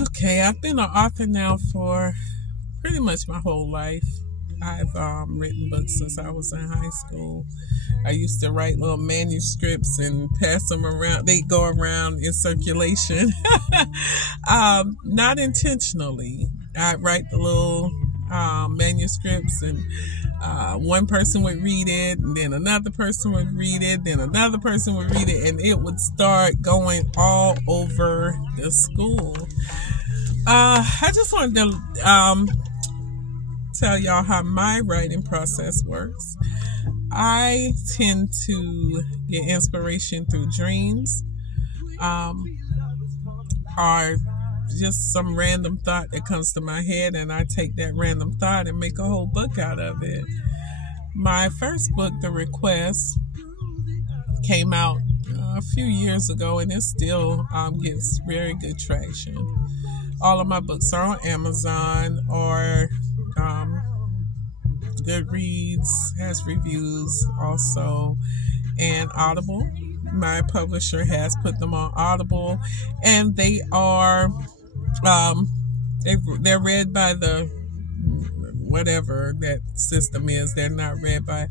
Okay, I've been an author now for pretty much my whole life. I've written books since I was in high school. I used to write little manuscripts and pass them around. They go around in circulation. Not intentionally. I write the little manuscripts, and one person would read it, and then another person would read it, then another person would read it, and it would start going all over the school. I just wanted to tell y'all how my writing process works. I tend to get inspiration through dreams, or just some random thought that comes to my head, and I take that random thought and make a whole book out of it. My first book, The Request, came out a few years ago, and it still gets very good traction. All of my books are on Amazon or Goodreads, has reviews also, and Audible. My publisher has put them on Audible, and they are they're read by the whatever that system is. They're not read by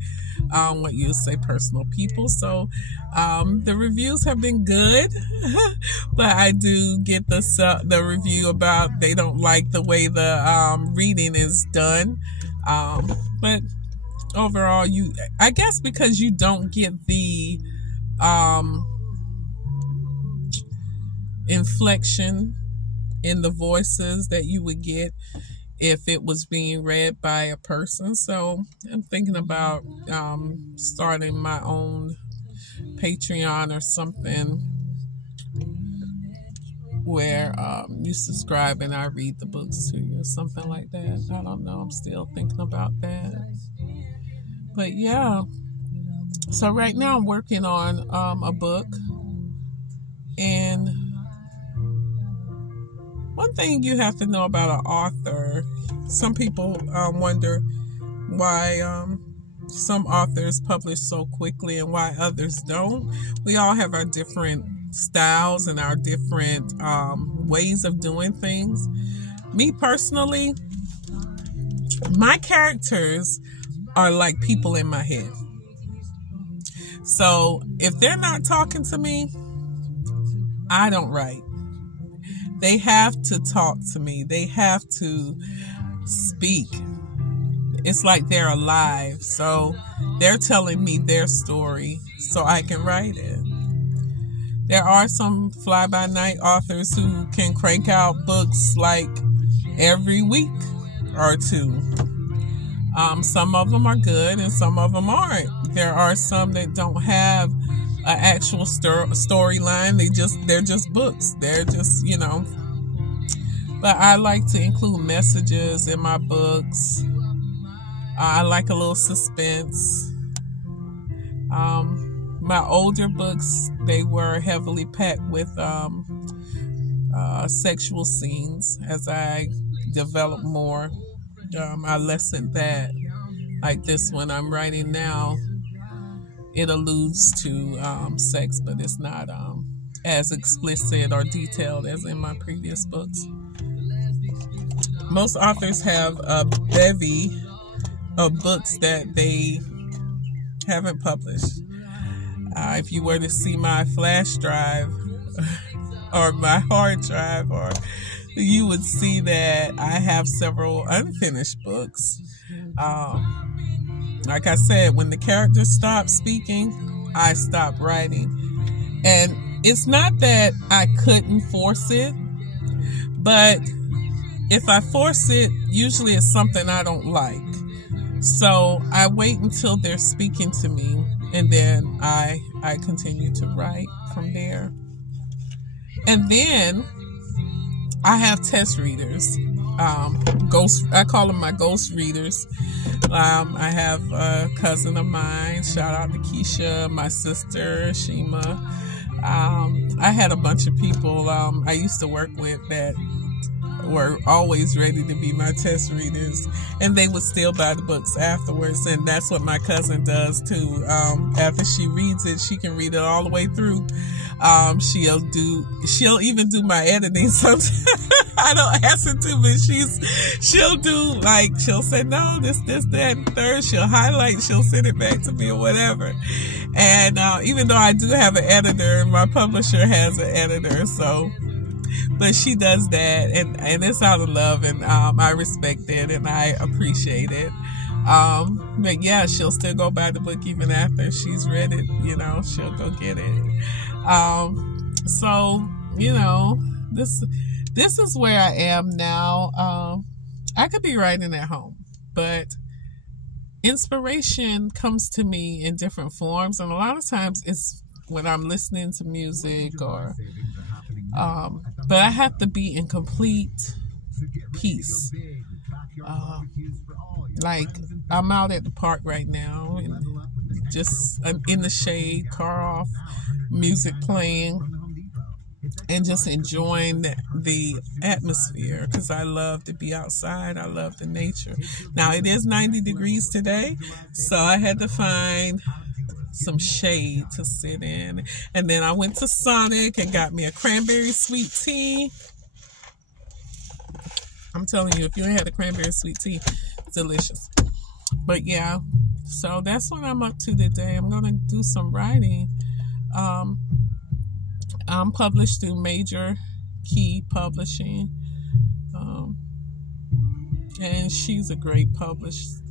what you say personal people. So the reviews have been good, but I do get the review about they don't like the way the reading is done. But overall, I guess because you don't get the inflection in the voices that you would get if it was being read by a person. So I'm thinking about starting my own Patreon or something where you subscribe and I read the books to you, something like that. I don't know. I'm still thinking about that. But yeah. So right now I'm working on a book. And one thing you have to know about an author, some people wonder why some authors publish so quickly and why others don't. We all have our different styles and our different ways of doing things. Me personally, my characters are like people in my head. So if they're not talking to me, I don't write. They have to talk to me. They have to speak. It's like they're alive. So they're telling me their story so I can write it. There are some fly-by-night authors who can crank out books like every week or two. Some of them are good and some of them aren't. There are some that don't have an actual storyline. They're just books. They're just, But I like to include messages in my books. I like a little suspense. My older books, they were heavily packed with sexual scenes. As I developed more, I lessened that. Like this one I'm writing now, it alludes to sex, but it's not as explicit or detailed as in my previous books. Most authors have a bevy of books that they haven't published. If you were to see my flash drive or my hard drive, or you would see that I have several unfinished books. Like I said, when the characters stop speaking, I stop writing. And it's not that I couldn't force it, but if I force it, usually it's something I don't like. So I wait until they're speaking to me, and then I continue to write from there. And then I have test readers. I call them my ghost readers. I have a cousin of mine, shout out to Keisha, my sister, Shima. I had a bunch of people I used to work with that were always ready to be my test readers, and they would still buy the books afterwards. And that's what my cousin does too. After she reads it, she can read it all the way through. She'll even do my editing sometimes. I don't ask her to, but she'll say, no, this, that, and third. She'll highlight, she'll send it back to me or whatever. And even though I do have an editor, my publisher has an editor, so, but she does that, and it's out of love, and I respect it, and I appreciate it. But yeah, she'll still go buy the book even after she's read it, she'll go get it. So, this is where I am now. I could be writing at home, but inspiration comes to me in different forms, and a lot of times it's when I'm listening to music or but I have to be in complete peace. Like I'm out at the park right now, and I'm in the shade, car off, music playing, and just enjoying the atmosphere, because I love to be outside. I love the nature. Now, it is 90 degrees today, so I had to find some shade to sit in. And then I went to Sonic and got me a cranberry sweet tea. I'm telling you, if you ain't had a cranberry sweet tea, it's delicious. But yeah, so that's what I'm up to today. I'm going to do some writing. I'm published through Major Key Publishing, and she's a great publisher.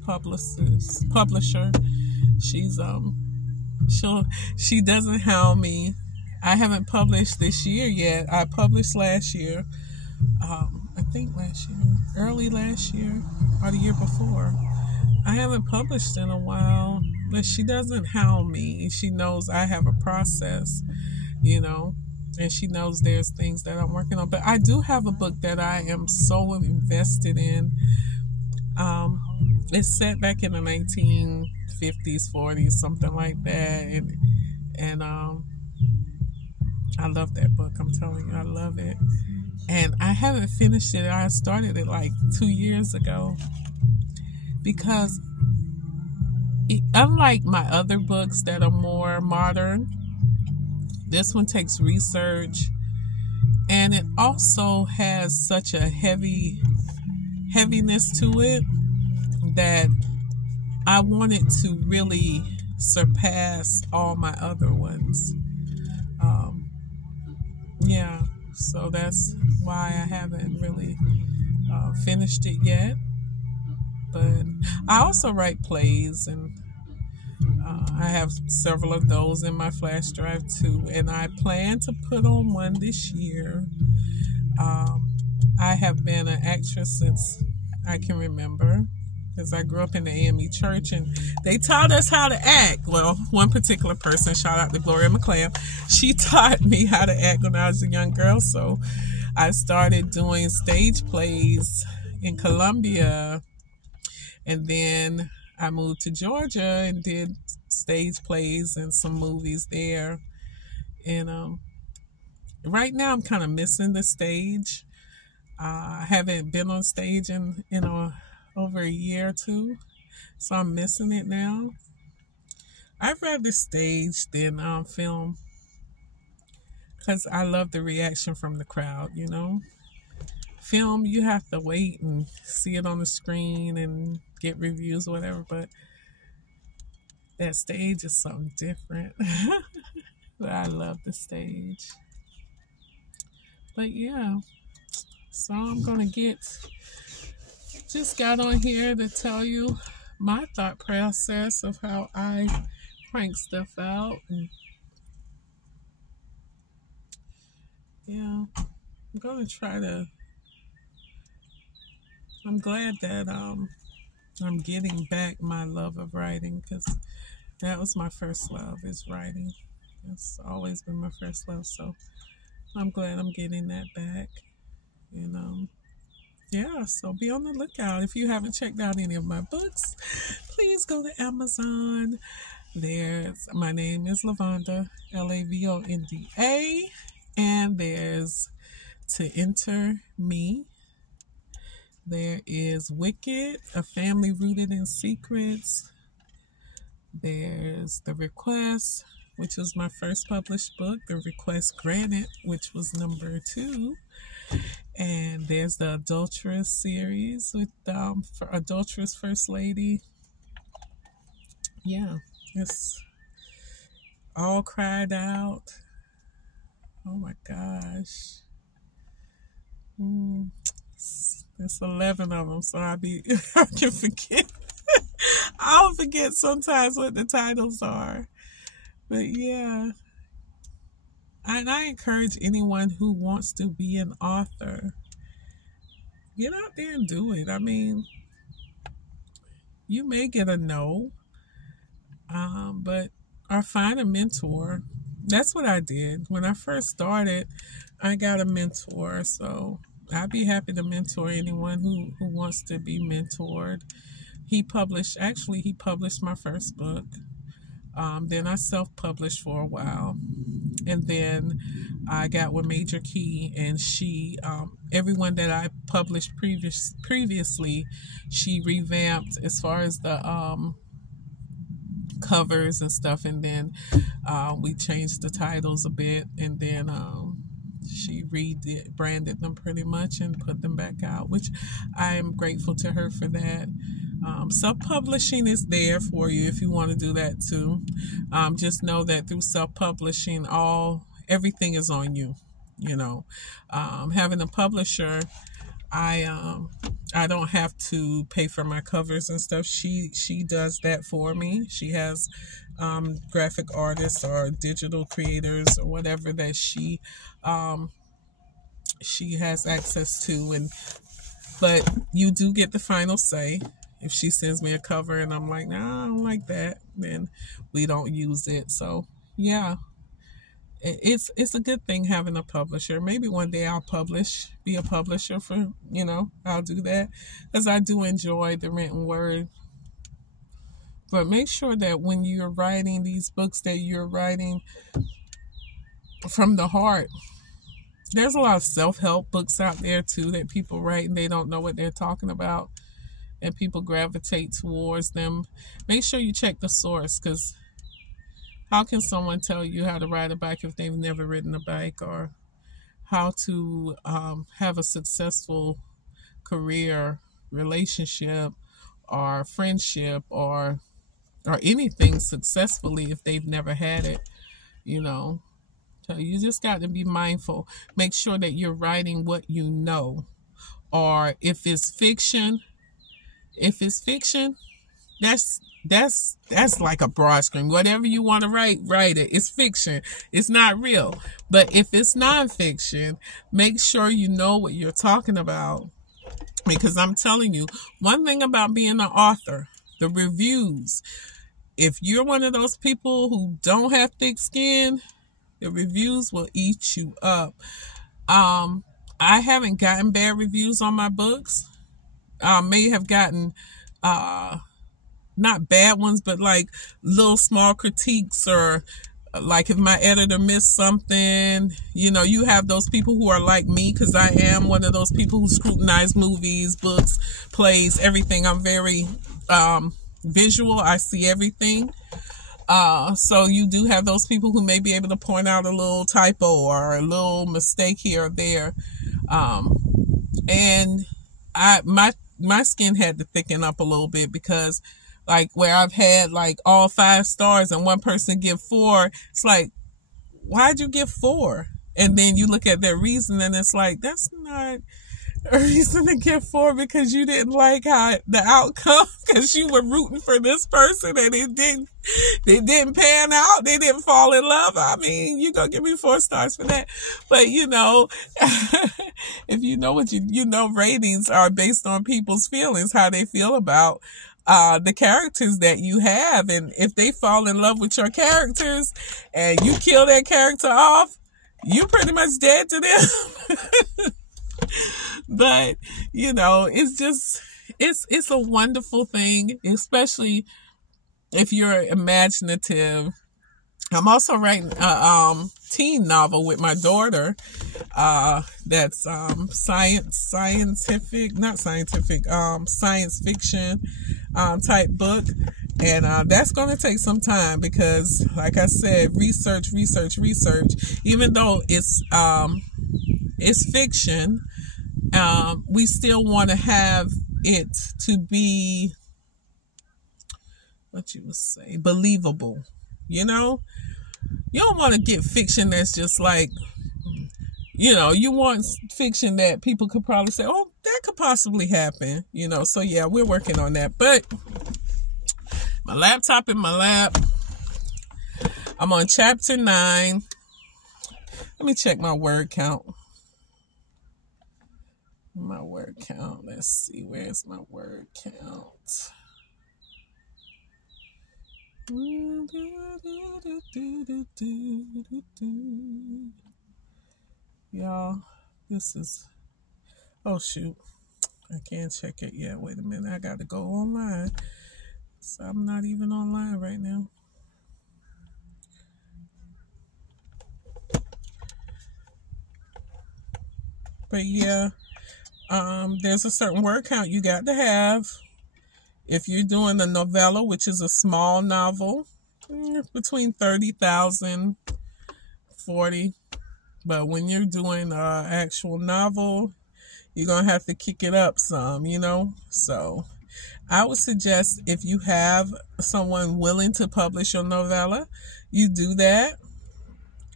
She doesn't hound me. I haven't published this year yet. I published last year. I think early last year, or the year before. I haven't published in a while, but she doesn't hound me. She knows I have a process, and she knows there's things that I'm working on. But I do have a book that I am so invested in. It's set back in the 1950s, 40s, something like that. And I love that book. I'm telling you, I love it. And I haven't finished it. I started it like 2 years ago. Because unlike my other books that are more modern, this one takes research, and it also has such a heaviness to it that I wanted to really surpass all my other ones. Yeah, so that's why I haven't really finished it yet. But I also write plays, and I have several of those in my flash drive too, and I plan to put on one this year. I have been an actress since I can remember, because I grew up in the AME church, and they taught us how to act. Well, one particular person, shout out to Gloria McClam, she taught me how to act when I was a young girl, so I started doing stage plays in Columbia, and then I moved to Georgia and did stage plays and some movies there. And right now I'm kind of missing the stage. I haven't been on stage in over a year or two, so I'm missing it now. I'd rather stage than film, because I love the reaction from the crowd, Film, you have to wait and see it on the screen and get reviews or whatever, but that stage is something different. But I love the stage. But yeah, so I'm gonna just got on here to tell you my thought process of how I crank stuff out. And yeah, I'm gonna try to. I'm glad that I'm getting back my love of writing, because that was my first love, is writing. It's always been my first love, so I'm glad I'm getting that back. And yeah, so be on the lookout. If you haven't checked out any of my books, please go to Amazon. My name is Lavonda, Lavonda, and there's To Enter Me, There is Wicked, A Family Rooted in Secrets. There's The Request, which was my first published book. The Request Granted, which was number 2. And there's the Adulteress series with Adulteress First Lady. Yeah, it's All Cried Out. Oh my gosh. There's 11 of them, so I can forget. I'll forget sometimes what the titles are. But yeah. And I encourage anyone who wants to be an author, get out there and do it. I mean, you may get a no, or find a mentor. That's what I did. When I first started, I got a mentor. So I'd be happy to mentor anyone who wants to be mentored. He published my first book. Then I self-published for a while. And then I got with Major Key, and she, everyone that I published previously, she revamped as far as the covers and stuff. And then we changed the titles a bit, and then she branded them pretty much and put them back out, which I am grateful to her for that. Self-publishing is there for you if you want to do that too. Just know that through self-publishing, everything is on you. Having a publisher, I don't have to pay for my covers and stuff. She does that for me. She has graphic artists or digital creators or whatever that she has access to, but you do get the final say. If she sends me a cover and I'm like, nah, I don't like that, then we don't use it. So yeah, it's a good thing having a publisher. Maybe one day I'll be a publisher for, I'll do that, because I do enjoy the written word. But make sure that when you're writing these books, that you're writing from the heart. There's a lot of self-help books out there too that people write and they don't know what they're talking about, and people gravitate towards them. Make sure you check the source, because how can someone tell you how to ride a bike if they've never ridden a bike, or how to have a successful career, relationship, or friendship, or anything successfully if they've never had it, So you just got to be mindful. Make sure that you're writing what you know. Or if it's fiction, that's like a broad screen. Whatever you want to write it. It's fiction. It's not real. But if it's nonfiction, make sure you know what you're talking about. Because I'm telling you, one thing about being an author, the reviews. If you're one of those people who don't have thick skin, the reviews will eat you up. I haven't gotten bad reviews on my books. May have gotten not bad ones, but like little small critiques, or like if my editor missed something. You have those people who are like me, because I am one of those people who scrutinize movies, books, plays, everything. I'm very visual. I see everything. So you do have those people who may be able to point out a little typo or a little mistake here or there. And my skin had to thicken up a little bit, because like where I've had like all 5 stars and one person give 4, it's like, why'd you give 4? And then you look at their reason and it's like, that's not a reason to give 4, because you didn't like the outcome, because you were rooting for this person and it didn't pan out. They didn't fall in love. I mean, you're going to give me 4 stars for that. But if you know what ratings are based on people's feelings, how they feel about the characters that you have. And if they fall in love with your characters and you kill that character off, you pretty much dead to them. But, it's a wonderful thing, especially if you're imaginative I'm also writing a teen novel with my daughter. That's science fiction type book. And that's going to take some time because, like I said, research. Even though it's fiction, we still want to have it to be, what you would say, believable. You know, you don't want to get fiction that's just like, you want fiction that people could probably say, oh, that could possibly happen. So yeah, we're working on that. But my laptop in my lap. I'm on chapter 9. Let me check my word count. Let's see. Where's my word count? Y'all, this is... Oh, shoot. I can't check it yet. Wait a minute. I got to go online. So I'm not even online right now. But yeah, there's a certain word count you got to have. If you're doing a novella, which is a small novel, between 30,000, 40. But when you're doing an actual novel, you're going to have to kick it up some, So I would suggest if you have someone willing to publish your novella, you do that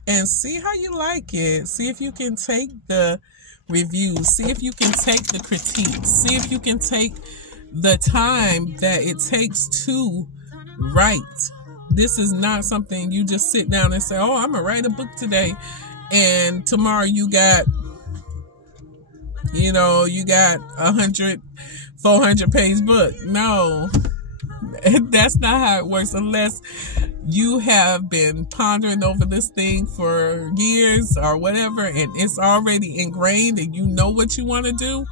and see how you like it. See if you can take the reviews. See if you can take the critiques. See if you can take the time that it takes to write. This is not something you just sit down and say, oh, I'm going to write a book today. And tomorrow you got 100, 400 page book. No, that's not how it works unless you have been pondering over this thing for years or whatever, and it's already ingrained and you know what you want to do.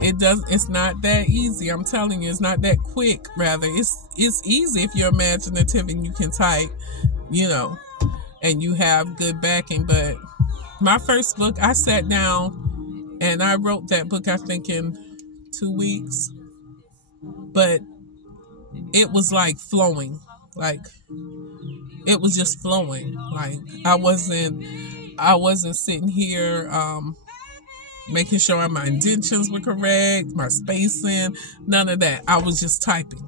It's not that easy. I'm telling you, it's not that quick. Rather, it's easy if you're imaginative and you can type, and you have good backing. But my first book, I sat down and I wrote that book, I think, in 2 weeks. But it was like flowing. Like, it was just flowing. Like, I wasn't sitting here making sure my indentions were correct, my spacing, none of that. I was just typing.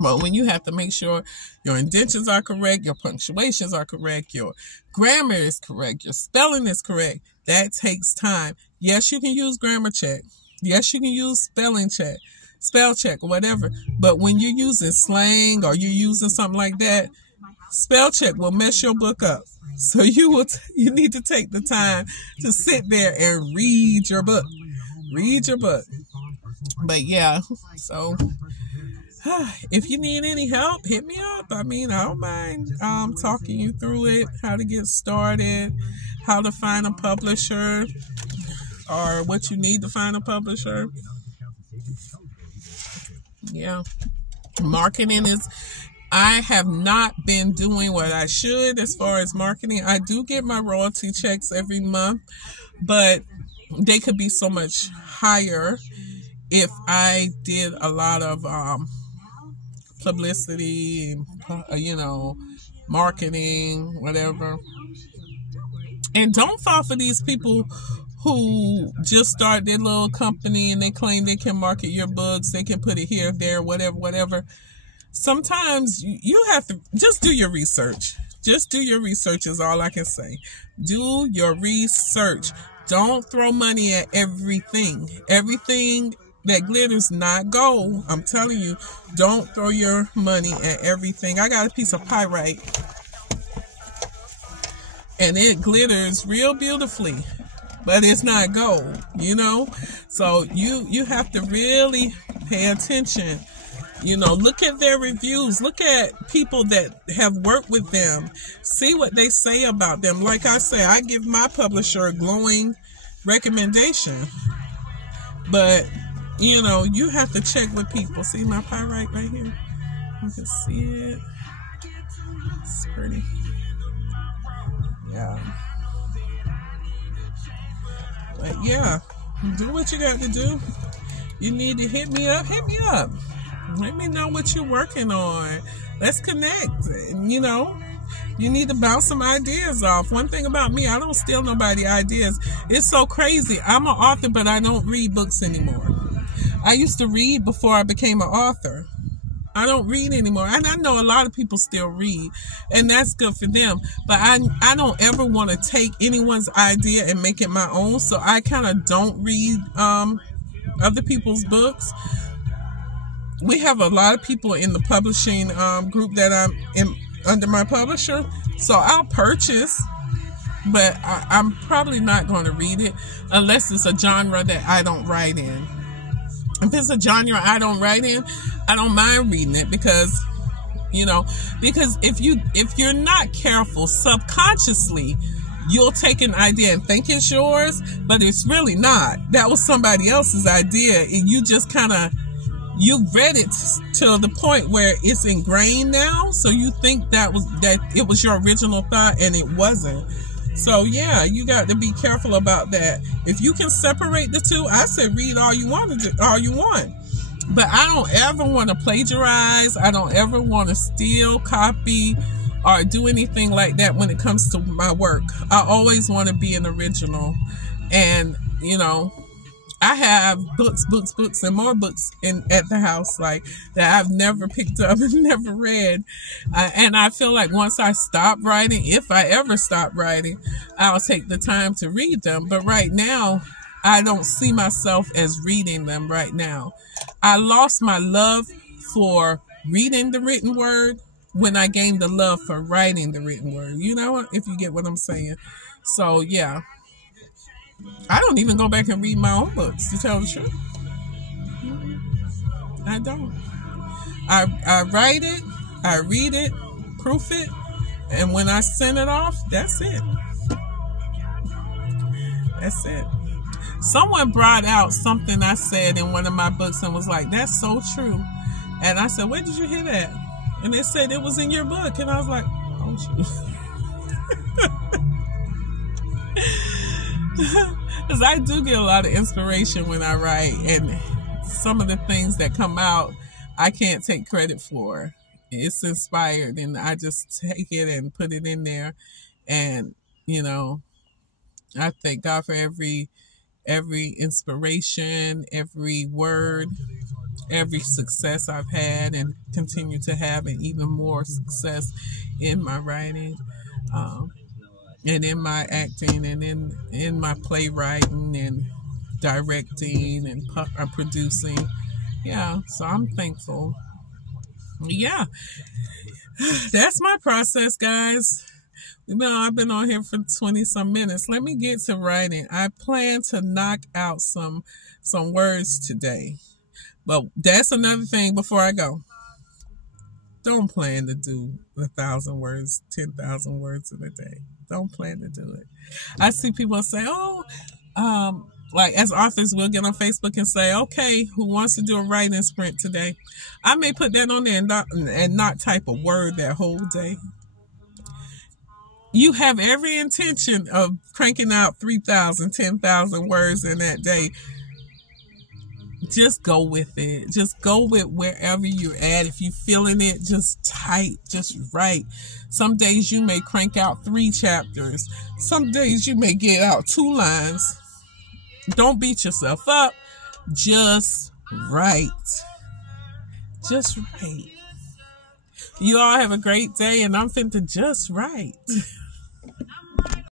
But when you have to make sure your indentions are correct, your punctuations are correct, your grammar is correct, your spelling is correct, that takes time. Yes, you can use grammar check. Yes, you can use spelling check, spell check, or whatever. But when you're using slang or you're using something like that, spell check will mess your book up. So you need to take the time to sit there and read your book. Read your book. But yeah, so if you need any help, hit me up. I mean, I don't mind talking you through it, how to get started, how to find a publisher, or what you need to find a publisher. Yeah. Marketing is... I have not been doing what I should as far as marketing. I do get my royalty checks every month, but they could be so much higher if I did a lot of publicity, marketing, whatever. And don't fall for these people who just start their little company and they claim they can market your books, they can put it here, there, whatever. Sometimes you have to just do your research. Just do your research is all I can say. Do your research. Don't throw money at everything. Everything that glitters not gold. I'm telling you, don't throw your money at everything. I got a piece of pyrite and it glitters real beautifully, but it's not gold, So you have to really pay attention. Look at their reviews. Look at people that have worked with them. See what they say about them. Like I say, I give my publisher a glowing recommendation. But, you have to check with people. See my pyrite right here? You can see it. It's pretty. Yeah. But yeah, do what you got to do. You need to hit me up. Hit me up. Let me know what you're working on. Let's connect. You know, you need to bounce some ideas off. One thing about me, I don't steal nobody ideas. It's so crazy. I'm an author, but I don't read books anymore. I used to read before I became an author. I don't read anymore. And I know a lot of people still read, and that's good for them. But I don't ever want to take anyone's idea and make it my own. So I kind of don't read other people's books. We have a lot of people in the publishing group that I'm in under my publisher. So I'll purchase, but I'm probably not going to read it unless it's a genre that I don't write in. If it's a genre I don't write in, I don't mind reading it because, you know, because if you're not careful, subconsciously, you'll take an idea and think it's yours, but it's really not. That was somebody else's idea, and you just kind of, you read it to the point where it's ingrained now, so you think that it was your original thought, and it wasn't. So yeah, you got to be careful about that. If you can separate the two, I say read all you want. But I don't ever want to plagiarize. I don't ever want to steal, copy, or do anything like that when it comes to my work. I always want to be an original. And, you know, I have books, and more books at the house, like, that I've never picked up and never read. And I feel like once I stop writing, if I ever stop writing, I'll take the time to read them. But right now, I don't see myself as reading them right now. I lost my love for reading the written word when I gained the love for writing the written word. You know, if you get what I'm saying. So, yeah. I don't even go back and read my own books, to tell the truth. I don't. I write it, I read it, proof it, and when I send it off, that's it. That's it. Someone brought out something I said in one of my books and was like, that's so true. And I said, where did you hear that? And they said it was in your book. And I was like, oh, because I do get a lot of inspiration when I write, and some of the things that come out, I can't take credit for. It's inspired, and I just take it and put it in there. And, you know, I thank God for every inspiration, every word, every success I've had and continue to have, and even more success in my writing. And in my acting, and in my playwriting and directing and producing. Yeah, so I'm thankful. Yeah, that's my process, guys. I've been on here for 20-some minutes. Let me get to writing. I plan to knock out some words today. But that's another thing before I go. Don't plan to do 1,000 words, 10,000 words in a day. Don't plan to do it. I see people say, like as authors, we'll get on Facebook and say, okay, who wants to do a writing sprint today? I may put that on there and not type a word that whole day. You have every intention of cranking out 3,000, 10,000 words in that day. Just go with it. Just go with wherever you're at. If you're feeling it, just type, just write. Some days you may crank out 3 chapters. Some days you may get out 2 lines. Don't beat yourself up. Just write. Just write. You all have a great day, and I'm finna just write.